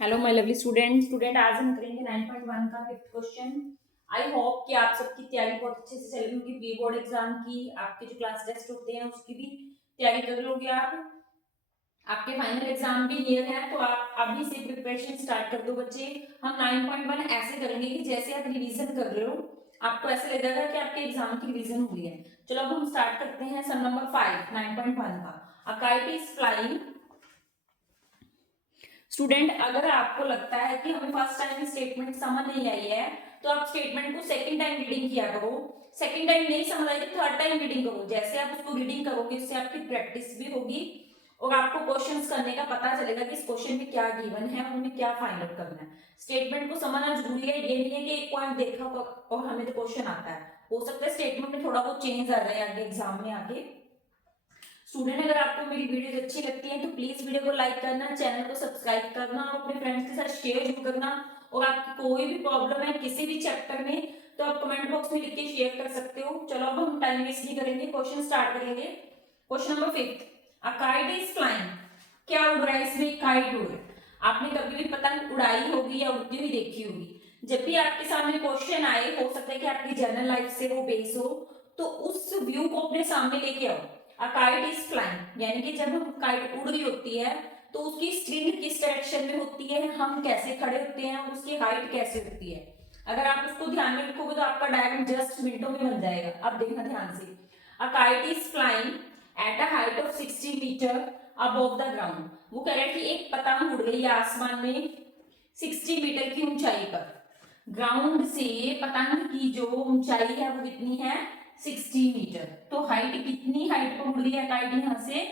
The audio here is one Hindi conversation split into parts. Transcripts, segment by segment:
हेलो माय लवली स्टूडेंट आज हम करेंगे 9.1 का फिफ्थ क्वेश्चन। आई होप कि आप सबकी तैयारी बहुत अच्छे से चल रही होगी। प्री बोर्ड एग्जाम की आपके जो क्लास टेस्ट होते हैं उसकी भी तैयारी कर लोगे आप। आपके फाइनल एग्जाम भी नियर है तो आप अभी से प्रिपरेशन स्टार्ट कर दो बच्चे। हम 9.1 ऐसे करेंगे कि जैसे आप रिवीजन कर रहे हो आपको ऐसे लगेगा कि आपके एग्जाम की रिवीजन हुई है। चलो अब हम स्टार्ट करते हैं सम नंबर 5 9.1 का। अ काइट इज फ्लाइंग। स्टूडेंट अगर आपको लगता है कि हमें फर्स्ट टाइम स्टेटमेंट समझ नहीं आई है तो आप स्टेटमेंट को सेकंड टाइम रीडिंग किया करो। सेकंड टाइम नहीं समझ आई तो थर्ड टाइम रीडिंग करो। जैसे आप उसको रीडिंग करोगे उससे आपकी प्रैक्टिस भी होगी और आपको क्वेश्चंस करने का पता चलेगा कि इस क्वेश्चन में क्या गिवन है और हमें क्या फाइंड आउट करना है। स्टेटमेंट को समझना जरूरी है। ये नहीं है कि एक पॉइंट देखा और हमें तो क्वेश्चन आता है। हो सकता है स्टेटमेंट में थोड़ा बहुत चेंज आ जाए आगे एग्जाम में आगे। स्टूडेंट अगर आपको मेरी वीडियोस अच्छी लगती हैं तो प्लीज वीडियो को लाइक करना, चैनल को सब्सक्राइब करना और अपने फ्रेंड्स के साथ शेयर जरूर करना। और आपकी कोई भी प्रॉब्लम है किसी भी चैप्टर में तो आप कमेंट बॉक्स में लिख के शेयर कर सकते हो। चलो अब हम टाइम वेस्ट नहीं करेंगे, क्वेश्चन स्टार्ट करेंगे। Question number 5, a kite is flying. क्या उड़ रहा है इसमें? काइट उड़ रहा है। आपने कभी भी पतंग उड़ाई होगी या उड़ती हुई देखी होगी। जब भी आपके सामने क्वेश्चन आए, हो सकता है कि आपकी जनरल लाइफ से वो बेस हो, तो उस व्यू को अपने सामने लेके आओ। अ काइट इज फ्लाइंग यानी कि जब हम काइट उड़ रही होती है तो उसकी स्ट्रिंग किस डायरेक्शन में होती है, हम कैसे खड़े होते हैं, उसकी हाइट कैसे होती है। अगर आप उसको ध्यान में रखोगे तो आपका डायग्राम जस्ट मिनटों में बन जाएगा। अब देखना ध्यान से। A kite is flying at a height of 60 metre above the ground. वो कह रहा है कि एक पतंग उड़ रही है आसमान में 60 मीटर की ऊंचाई पर। ग्राउंड से पतंग की जो ऊंचाई है वो कितनी है? 60 मीटर। तो हाइट कितनी हाइट पर उड़ रही है काइट? यहां से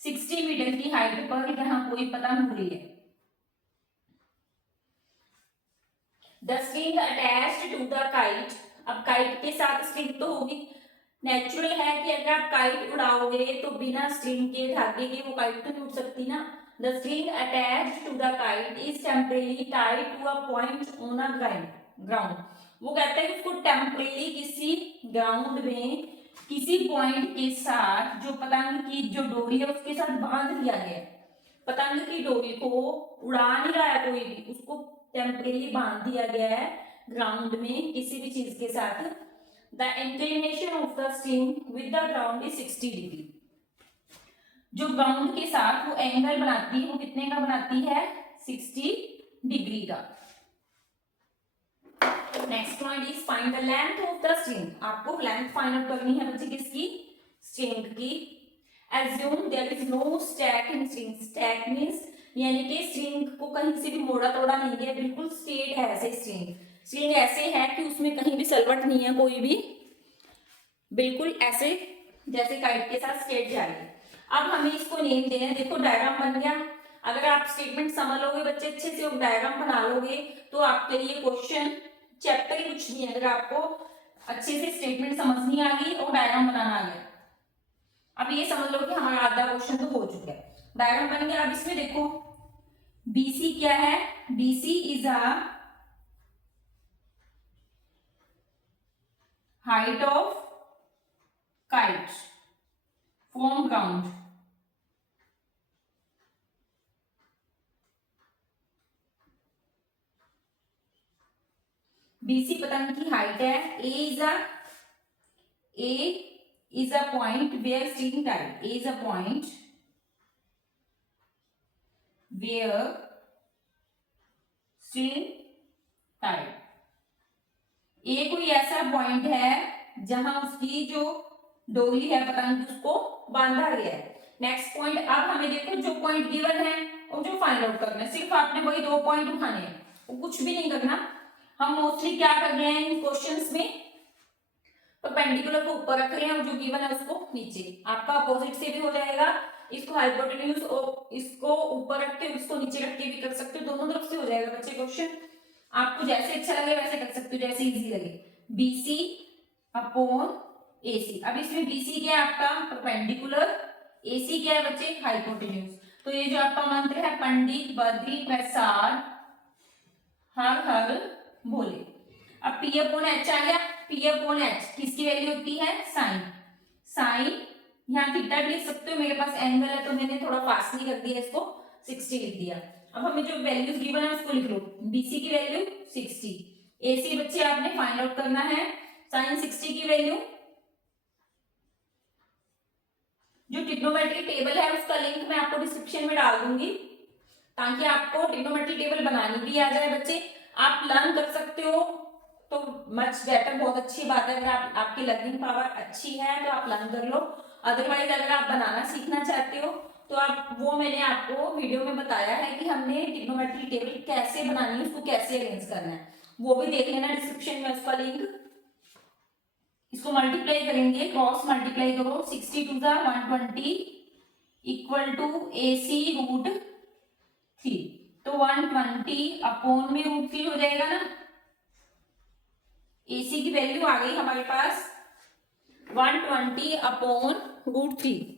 60 मीटर की हाइट पर यहाँ कोई पतंग उड़ रही है। The string attached to the kite. अब काइट के साथ स्ट्रिंग तो होगी। नेचुरल है कि अगर आप काइट उड़ाओगे तो बिना स्ट्रिंग के धागे के वो काइट तो नहीं उड़ सकती ना। The string attached to the kite is temporarily tied to a point on a ground. वो कहता है कि उसको टेम्परेली किसी ग्राउंड में किसी पॉइंट के साथ जो पतंग की जो डोरी है उसके साथ बांध दिया गया है। पतंग की डोरी को उड़ा नहीं रहा है कोई भी, उसको टेम्परेली बांध दिया गया है ग्राउंड में किसी भी चीज के साथ। The inclination of the string with the ground is 60 degree. जो ग्राउंड के साथ वो एंगल बनाती है वो कितने का बनाती है? 60 डिग्री का। Next point is find the length of the string. आपको लेंथ फाइंड आउट करनी है बच्चे किसकी? स्ट्रिंग की। Assume there is no slack in string. Slack means यानी कि स्ट्रिंग को कहीं से भी मोड़ा तोड़ा नहीं गया, बिल्कुल स्ट्रेट है ऐसे स्ट्रिंग। स्ट्रिंग ऐसे है कि उसमें कहीं भी सलवट नहीं है कोई भी, बिल्कुल ऐसे जैसे काइट के साथ स्ट्रेट जा रही है। अब हमें इसको नेम देना है। देखो डायग्राम बन गया। अगर आप स्टेटमेंट समझ लोगे बच्चे अच्छे से और डायग्राम बना लोगे तो आपके लिए क्वेश्चन चैप्टर ही कुछ नहीं है। अगर आपको अच्छे से स्टेटमेंट समझनी आ गई और डायग्राम बनाना आ गया, अब ये समझ लो कि हमारा आधा क्वेश्चन तो हो चुका है। डायग्राम बन गया। अब इसमें देखो बीसी क्या है? BC is a height of kite from ground. BC पतंग की हाइट है। A is a point where string tied. A is a point where string tied. A कोई ऐसा पॉइंट है जहां उसकी जो डोरी है पतंग की उसको बांधा गया है। Next point. अब हमें देखो जो पॉइंट गिवन है और जो फाइंड आउट करना है, सिर्फ आपने वही दो पॉइंट उठाने हैं, वो कुछ भी नहीं करना। हम मोस्टली क्या कर रहे हैं इन क्वेश्चंस में? परपेंडिकुलर को ऊपर रख रहे हैं और जो गिवन है उसको नीचे। आपका अपोजिट से भी हो जाएगा। इसको हाइपोटेन्यूज और इसको ऊपर रख के इसको नीचे रख के भी कर सकते हो, दोनों तरफ से हो जाएगा बच्चे क्वेश्चन। आपको जैसे अच्छा लगे वैसे कर सकते हो, जैसे इजी लगे। BC upon AC. अब इसमें बीसी क्या है आपका? परपेंडिकुलर। एसी क्या है बच्चे? हाइपोटेन्यूज। तो ये जो आपका मंत्र है पंडित बद्री प्रसाद हर हर बोले। अब पी अपॉन एच आ गया। पी अपॉन एच किसकी वैल्यू होती है? साइन। साइन यहाँ थीटा भी लिख सकते हो, मेरे पास एंगल है तो मैंने थोड़ा फास्ट नहीं कर दिया, इसको 60 लिख दिया। अब हमें जो वैल्यूज गिवन है उसको लिख लो। बीसी की वैल्यू 60, एसी बच्चे आपने फाइंड आउट करना है साइन 60 की वैल्यू। जो ट्रिग्नोमेट्री टेबल है उसका लिंक मैं आपको डिस्क्रिप्शन में डाल दूंगी ताकि आपको ट्रिग्नोमेट्री टेबल बनानी भी आ जाए बच्चे, आप लर्न कर सकते हो तो मच बेटर, बहुत अच्छी बात है। अगर आपकी लर्निंग पावर अच्छी है तो आप लर्न कर लो, अदरवाइज अगर आप बनाना सीखना चाहते हो तो आप वो मैंने आपको वीडियो में बताया है कि हमने ट्रिग्नोमेट्री टेबल कैसे बनानी है, उसको कैसे अरेंज करना है, वो भी देख लेना डिस्क्रिप्शन में उसका लिंक। इसको मल्टीप्लाई करेंगे, क्रॉस मल्टीप्लाई करो, 60 to the 120 equal to AC root 3, तो 120 अपॉन में रूट 3 हो जाएगा ना। AC की वैल्यू आ गई हमारे पास 120 अपॉन रूट 3।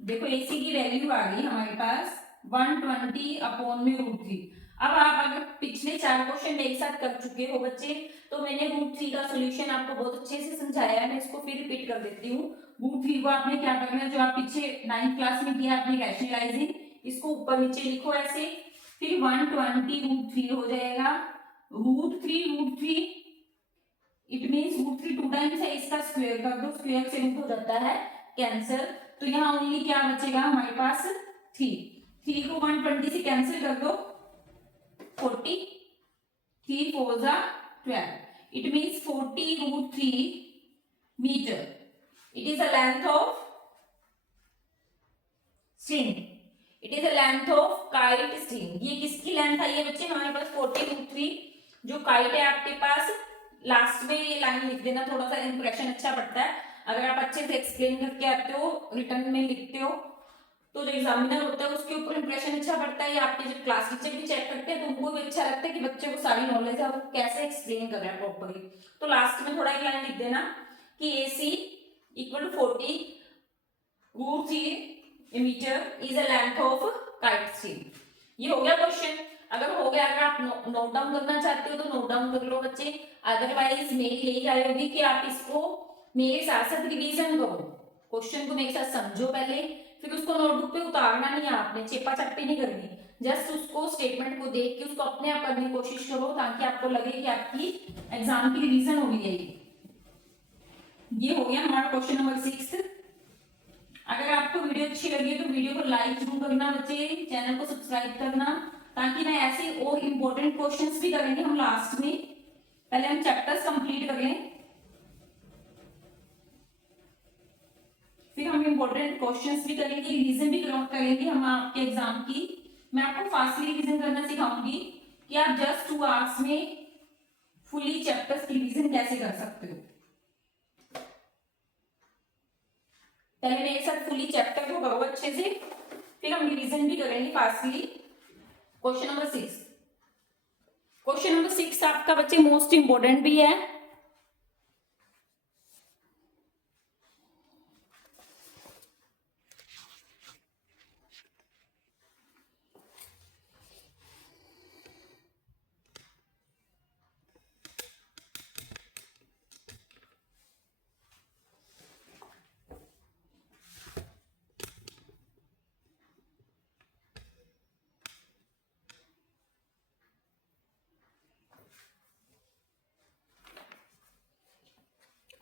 देखो AC की वैल्यू आ गई हमारे पास 120 अपॉन में रूट 3। अब आप अगर पिछले 4 क्वेश्चन मेरे साथ कर चुके हो बच्चे तो मैंने रूट 3 का सोल्यूशन आपको बहुत अच्छे से समझाया है, मैं इसको फिर रिपीट कर देती हूँ। रूट 3 को आपने क्या करना है, जो आप पीछे 9th क्लास में किया आपने रैशनलाइजिंग, इसको ऊपर नीचे लिखो ऐसे, फिर 120 रूट 3 हो जाएगा, root 3 it means root 3 2 times है, इसका स्क्वायर कर दो, स्क्वायर से रूट हो जाता है कैंसिल, तो यहाँ ओनली क्या बचेगा हमारे पास 3 को 120 से कैंसिल कर दो, 40, 3 4 12, it means 40 root 3 metre, it is the length of string, it is the length of kite string. ये किसकी लेंथ आई है बच्चे, हमारे पास 40 रूट 3 जो काइट है आपके पास। लास्ट में ये लाइन लिख देना, थोड़ा सा इंप्रेशन अच्छा पड़ता है अगर आप अच्छे से एक्सप्लेन करके आते हो, रिटर्न में लिखते हो तो जो एग्जामिनर होता है उसके ऊपर इंप्रेशन अच्छा पड़ता है, या आपके जो क्लास टीचर भी चेक करते हैं तो उनको भी अच्छा लगता है कि बच्चे को सारी नॉलेज है, वो कैसे एक्सप्लेन कर रहा है प्रॉपरली। तो लास्ट में थोड़ा एक लाइन लिख देना कि AC equal to 40 root 3 metre is the length of kite string. ये हो गया क्वेश्चन। अगर हो गया, अगर आप नोट डाउन करना चाहते हो तो नोट डाउन कर लो बच्चे, अदरवाइज मेरी यही राय होगी कि आप इसको मेरे साथ साथ रिवीजन करो, क्वेश्चन को मेरे साथ समझो पहले, फिर उसको नोटबुक पे उतारना नहीं है आपने, चेपा चप्पी नहीं करनी, जस्ट उसको स्टेटमेंट को देख के उसको अपने आप करने की कोशिश करो ताकि आपको लगे कि आपकी एग्जाम की रिवीजन हो गई है। ये हो गया हमारा क्वेश्चन नंबर 6। अगर आपको वीडियो अच्छी लगी है तो वीडियो को लाइक जरूर करना बच्चे, चैनल को सब्सक्राइब करना, ताकि मैं ऐसे और इम्पोर्टेंट क्वेश्चंस भी करेंगे हम लास्ट में। पहले हम चैप्टर्स कंप्लीट कर लें, फिर हम इम्पोर्टेंट क्वेश्चंस भी करेंगे, रिवीजन भी करेंगे हम आपके एग्जाम की। मैं आपको फास्टली रिवीजन करना सिखाऊंगी कि आप जस्ट 2 आवर्स में फुली चैप्टर्स की रिवीजन कैसे कर सकते हो। पहले मेरे साथ फुली चैप्टर को करो अच्छे से, फिर हम रिवीजन भी करेंगे fastly. Question number 6, question number 6 आपका बच्चे मोस्ट इंपोर्टेंट भी है।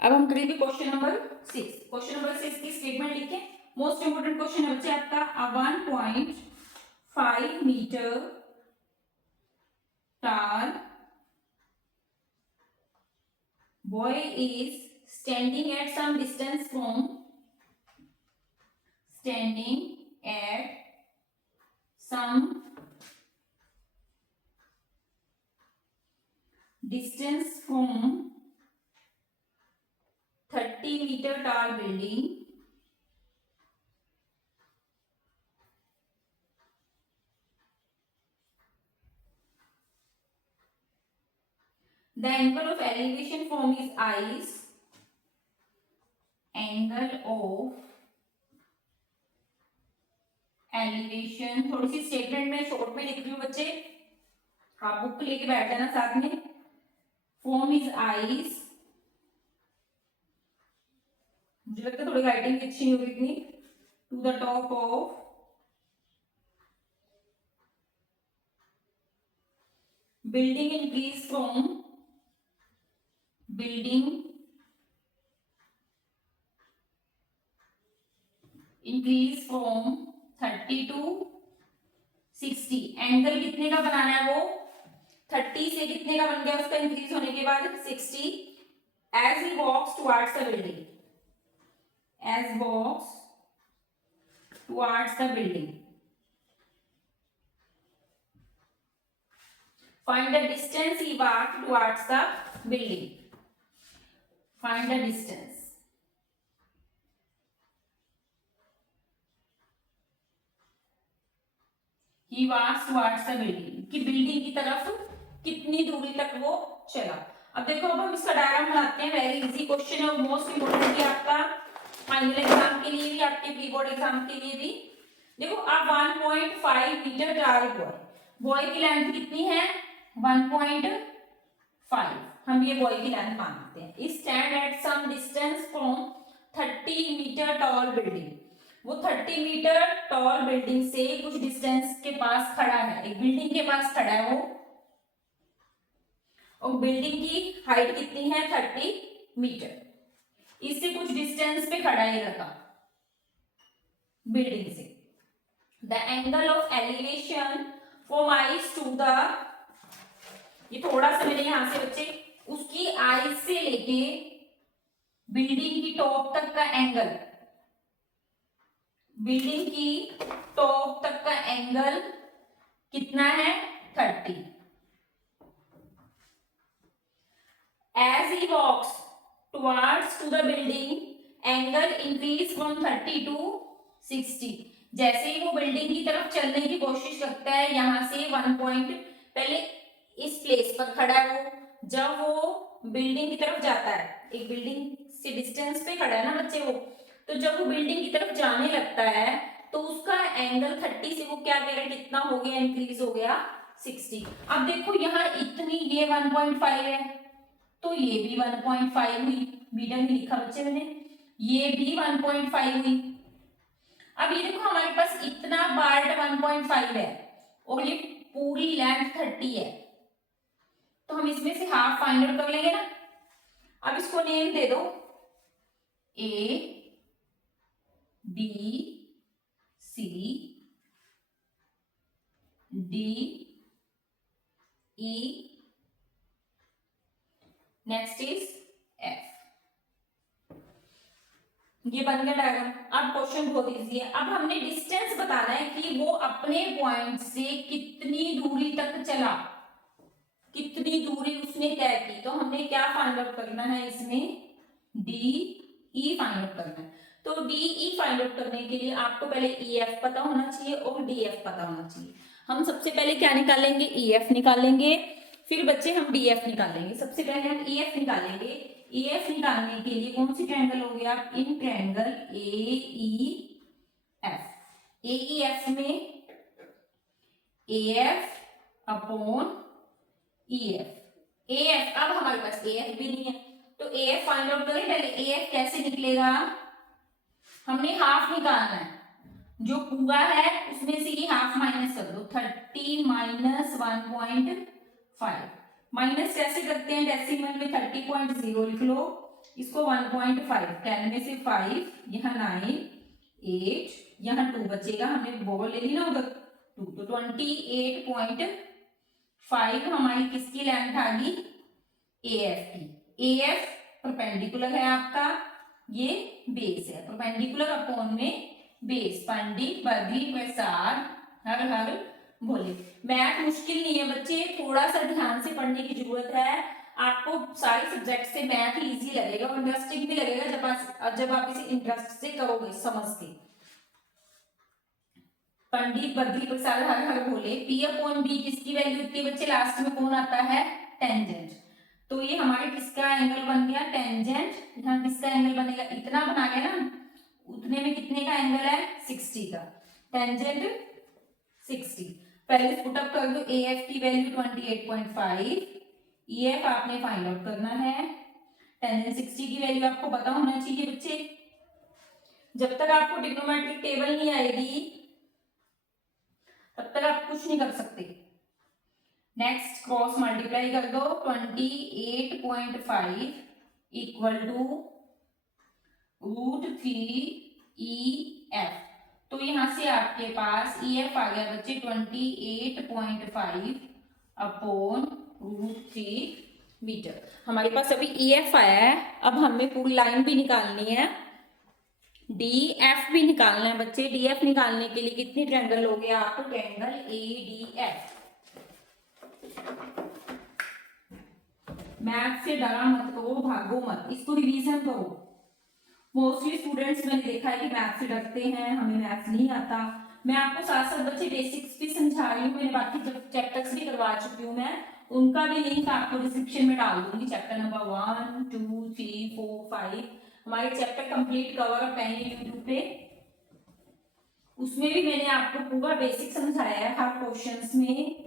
अब हम करेंगे क्वेश्चन नंबर 6। क्वेश्चन नंबर 6 की स्टेटमेंट लिखें, मोस्ट इंपोर्टेंट क्वेश्चन है बच्चे आपका। 1.5 metre tall boy is standing at some distance from distance from 30-meter tall building. The angle of elevation from his eyes, angle of elevation, थोड़ी सी स्टेटमेंट में शॉर्ट में लिख रही हूँ बच्चे, आप बुक लेके बैठ जाना साथ में। फ्रॉम हिज आईज, मुझे लगता है थोड़ी राइटिंग अच्छी नहीं होगी इतनी, to the top of building increase from building increase from 30 to 60। Angle कितने का बनाना है वो, 30 से कितने का बन गया उसका इंक्रीज होने के बाद 60। as he walks towards the building, as walks towards the building, find the distance he walked towards the building, find the distance। he walks towards the building, कि बिल्डिंग की तरफ कितनी दूरी तक वो चला। अब देखो, अब हम इसका डायग्राम बनाते हैं। वेरी इजी क्वेश्चन है, मोस्ट इंपोर्टेंट है आपका फाइनल एग्जाम के लिए भी, आपके प्री बोर्ड एग्जाम के लिए भी। देखो, आप 1.5 मीटर डाल बॉय की लेंथ कितनी है 1.5, हम ये बॉय की लेंथ मानते हैं। Stand at some distance from 30 metre tall building, वो 30 मीटर टॉल बिल्डिंग से कुछ डिस्टेंस के पास खड़ा है, एक बिल्डिंग के पास खड़ा है वो, और बिल्डिंग की हाइट कितनी है 30 मीटर, इससे कुछ डिस्टेंस पे खड़ा है लड़का बिल्डिंग से। The angle of elevation from eyes to the, ये थोड़ा सा मैंने यहां से बच्चे उसकी आइज से लेके बिल्डिंग की टॉप तक का एंगल, बिल्डिंग की टॉप तक का एंगल कितना है 30। As he walks towards to the building, angle increase from 30 to 60। जैसे ही वो बिल्डिंग की तरफ चलने की कोशिश करता है, यहां से 1 पॉइंट पहले इस प्लेस पर खड़ा है वो, जब वो बिल्डिंग की तरफ जाता है, एक बिल्डिंग से डिस्टेंस पे खड़ा है ना बच्चे वो, तो जब वो बिल्डिंग की तरफ जाने लगता है तो उसका एंगल 30 से वो क्या कह रहा है, कितना हो गया, इंक्रीज हो गया 60। अब देखो यहाँ इतनी, ये 1.5 है तो ये भी 1.5 हुई, मीटर में लिखा बच्चे मैंने, ये भी 1.5 हुई। अब ये देखो हमारे पास इतना पार्ट 1.5 है और ये पूरी लेंथ 30 है, तो हम इसमें से हाफ फाइंड आउट कर लेंगे ना। अब इसको नेम दे दो, A B C D E, next is F. ये बन गया डायग्राम। अब क्वेश्चन बहुत इजी है। अब हमने डिस्टेंस बताना है कि वो अपने पॉइंट से कितनी दूरी तक चला, कितनी दूरी उसने तय की। तो हमने क्या फाइंड आउट करना है इसमें, डी ई फाइंड आउट करना है। तो डी ई फाइंड आउट करने के लिए आपको पहले ई एफ पता होना चाहिए और डी एफ पता होना चाहिए। हम सबसे पहले क्या निकालेंगे, ई एफ निकालेंगे, फिर बच्चे हम डी एफ निकालेंगे। सबसे पहले हम ई एफ निकालेंगे। ई एफ निकालने के लिए कौन सी ट्रायंगल हो गया, in triangle A E F. A E F में A F upon E F. A F, अब हमारे पास ए एफ भी नहीं है तो ए एफ फाइंड आउट करें। पहले ए एफ कैसे निकलेगा, हमने हाफ निकालना है, जो पूरा है उसमें से ये हाफ माइनस कर दो, 30 माइनस 1.5। माइनस कैसे करते हैं, डेसिमल में 30.0 लिख लो, इसको 1.5, 10 में से 5, यहाँ 9, 8, यहाँ 2 बचेगा, हमने बॉल ले ली ना उधर 2, तो 28.5 हमारी किसकी लेंथ आ गई, ए एफ की। ए एफ परपेंडिकुलर है आपका, ये बेस है, परपेंडिकुलर अपॉन में बेस, पंडित बद्री प्रसाद हर हर भोले। मैथ मुश्किल नहीं है बच्चे, थोड़ा सा ध्यान से पढ़ने की जरूरत है। आपको सारे सब्जेक्ट से मैथ इजी लगेगा और इंटरेस्टिंग भी लगेगा जब आप इसे इंटरेस्ट से करोगे, समझ के। पंडित बद्री प्रसाद हर हर भोले, पी अपॉन बी किसकी वैल्यू इतनी बच्चे, लास्ट में कौन आता है, टेंजेंट। तो ये हमारे किसका एंगल बन गया, टेंजेंट। यहाँ किसका एंगल बनेगा, इतना बना गया ना, उतने में कितने का एंगल है, 60 का। टेंजेंट 60। पहले पुटअप कर दो, ए एफ की वैल्यू 28.5, ई एफ आपने फाइंड आउट करना है, टेंजेंट 60 की वैल्यू आपको पता होना चाहिए बच्चे। जब तक आपको ट्रिग्नोमेट्रिक टेबल नहीं आएगी तब तक आप कुछ नहीं कर सकते। नेक्स्ट क्रॉस मल्टीप्लाई कर दो, 28.5 इक्वल टू √3 EF। तो यहां से आपके पास EF आ गया बच्चे 28.5 अपॉन √3 मीटर। हमारे पास अभी EF आया है, अब हमें पूरी लाइन भी निकालनी है, DF भी निकालना है बच्चे। DF निकालने के लिए कितने ट्रायंगल हो गया आपको, ट्रायंगल ADF। मैथ से डरा मत करो, भागो मत, इसको रिवीजन करो। मोस्टली स्टूडेंट्स मैंने देखा है कि मैथ से डरते हैं, हमें मैथ नहीं आता। मैं आपको साथ साथ बच्चे बेसिक्स भी समझा रही हूँ, मैंने बाकी चैप्टर्स भी करवा चुकी हूँ मैं, उनका भी लिंक आपको डिस्क्रिप्शन में डाल दूंगी। चैप्टर नंबर 1, 2, 3, 4, 5 हमारे चैप्टर कंप्लीट कवर अप है यूट्यूब पे, उसमें भी मैंने आपको पूरा बेसिक समझाया है हर क्वेश्चंस में।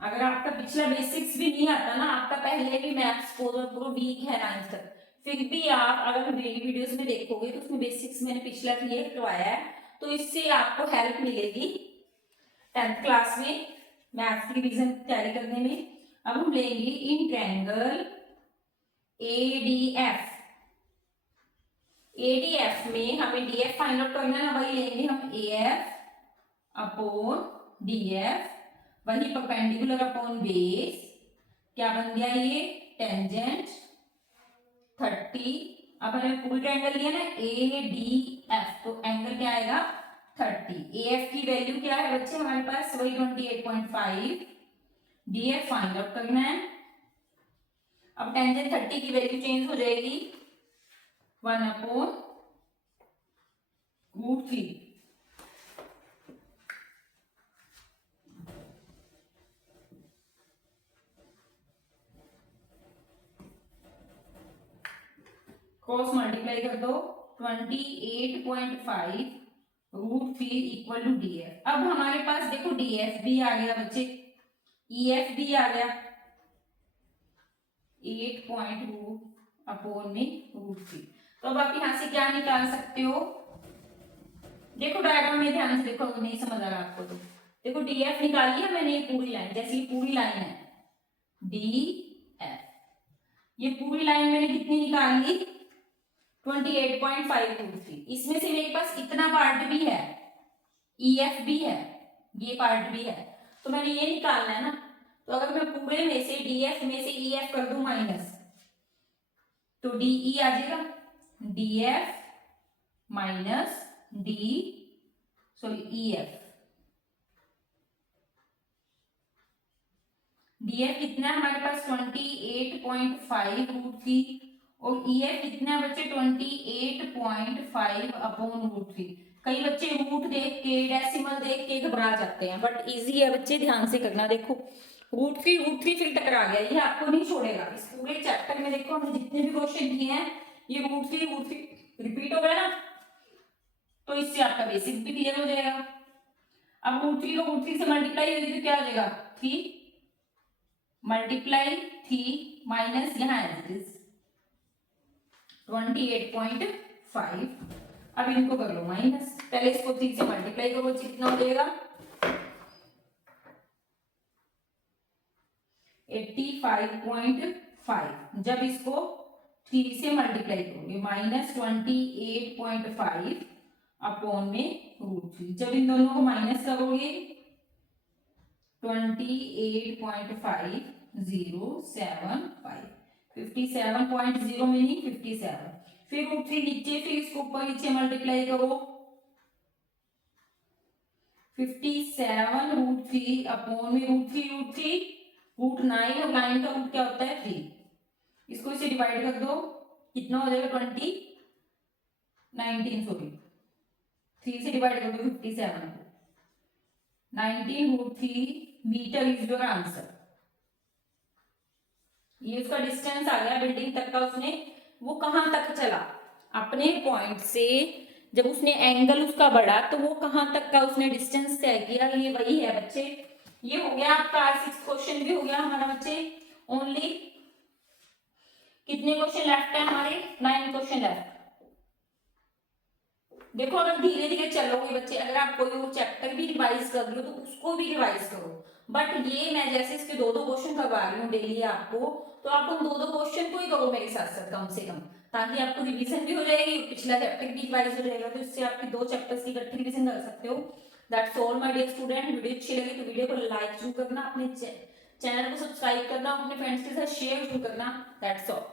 अगर आपका पिछला बेसिक्स भी नहीं आता ना, आपका पहले भी मैथ्स पूरा वीक है 9th तक, फिर भी आप अगर डेली वीडियोस में देखोगे तो उसमें बेसिक्स मैंने पिछला क्लियर करवाया है, तो इससे आपको हेल्प मिलेगी 10th क्लास में मैथ्स की रिवीजन तैयारी करने में। अब हम लेंगे इन ट्रायंगल ADF। ADF में हमें DF फाइंड आउट करना है ना, वही लेंगे हम AF अपॉन DF, वही परपेंडिकुलर अपॉन बेस, क्या बन गया ये, टेंजेंट 30। अब हमने फुल ट्रायंगल लिया ना ADF, तो एंगल क्या आएगा 30। AF की वैल्यू क्या है बच्चे हमारे पास, वही 28.5, DF फाइंड आउट करना है। अब टेंजेंट 30 की वैल्यू चेंज हो जाएगी 1 अपॉन √3। क्रॉस मल्टीप्लाई कर दो, 28.5 √3 इक्वल टू DF। अब हमारे पास देखो DF भी आ गया बच्चे, EF भी आ गया 8.2 अपॉन में √3। तो अब आप यहां से क्या निकाल सकते हो, देखो डायग्राम में ध्यान से देखो, नहीं समझ आ रहा आपको तो देखो DF निकाल लिया मैंने, ये पूरी लाइन, जैसे ये पूरी लाइन है DF, ये पूरी लाइन मैंने कितनी निकाल ली 28.5 √3। इसमें से मेरे पास इतना पार्ट भी है, EF भी है, ये पार्ट भी है, तो मैंने ये निकालना है ना। तो अगर मैं पूरे में से DF में से EF कर दूं माइनस, तो DE आ जाएगा, DF माइनस EF। DF कितना है हमारे पास 28.5 √3 और EF कितना बच्चे 28.5 अपॉन √3। कई बच्चे रूट देख के डेसिमल देख के घबरा जाते हैं, बट इजी है बच्चे, ध्यान से करना। देखो √3 फिर टकरा गया, ये आपको नहीं छोड़ेगा इस पूरे चैप्टर में। देखो हमने जितने भी क्वेश्चन किए हैं ये √3 रिपीट हो गया ना, तो इससे आपका बेसिक भी क्लियर हो जाएगा। अब √3 को √3 से मल्टीप्लाई होगी तो क्या हो जाएगा 3 मल्टीप्लाई 3 माइनस यहाँ है 28.5। अब इनको कर लो माइनस, पहले इसको 3 से मल्टीप्लाई करो, कितना हो जाएगा 85.5। जब इसको 3 से मल्टीप्लाई करोगे माइनस 28.5 अपॉन में √3। जब इन दोनों को माइनस करोगे 28.5 075 57.0 मीनिंग 57। फिर √3 नीचे, फिर इसको ऊपर नीचे मल्टीप्लाई करो 57 √3 अपॉन में √3 √9 और 9 का रूट क्या होता है 3। इसको इसे डिवाइड कर दो, कितना हो जाएगा 19 सॉरी 3 से डिवाइड कर दो 57 को, 19 √3 मीटर इज योर आंसर। ये उसका डिस्टेंस आ गया बिल्डिंग तक का, उसने वो कहां तक चला, अपने पॉइंट से जब उसने एंगल उसका बढ़ा तो वो कहाँ तक का उसने डिस्टेंस तय किया, ये वही है बच्चे। ये हो गया आपका R6 क्वेश्चन भी हो गया हमारा बच्चे। ओनली कितने क्वेश्चन लेफ्ट है हमारे, 9 क्वेश्चन लेफ्ट। देखो अगर धीरे धीरे चलोगे बच्चे, अगर आप कोई और चैप्टर भी रिवाइज कर रहे हो तो उसको भी रिवाइज करो। बट ये मैं जैसे इसके 2-2 क्वेश्चन करवा रही हूँ डेली आपको, तो आप उन 2-2 क्वेश्चन को ही करो मेरे साथ साथ कम से कम, ताकि आपको रिवीजन भी हो जाएगी, पिछला चैप्टर भी रिवाइज हो जाएगा, तो इससे आपकी 2 चैप्टर्स की इकट्ठी रिवीजन कर सकते हो। That's all my dear student. Video अच्छी लगी तो वीडियो को लाइक जरूर करना, अपने चैनल को सब्सक्राइब करना, अपने फ्रेंड्स के साथ शेयर जरूर करना। That's all.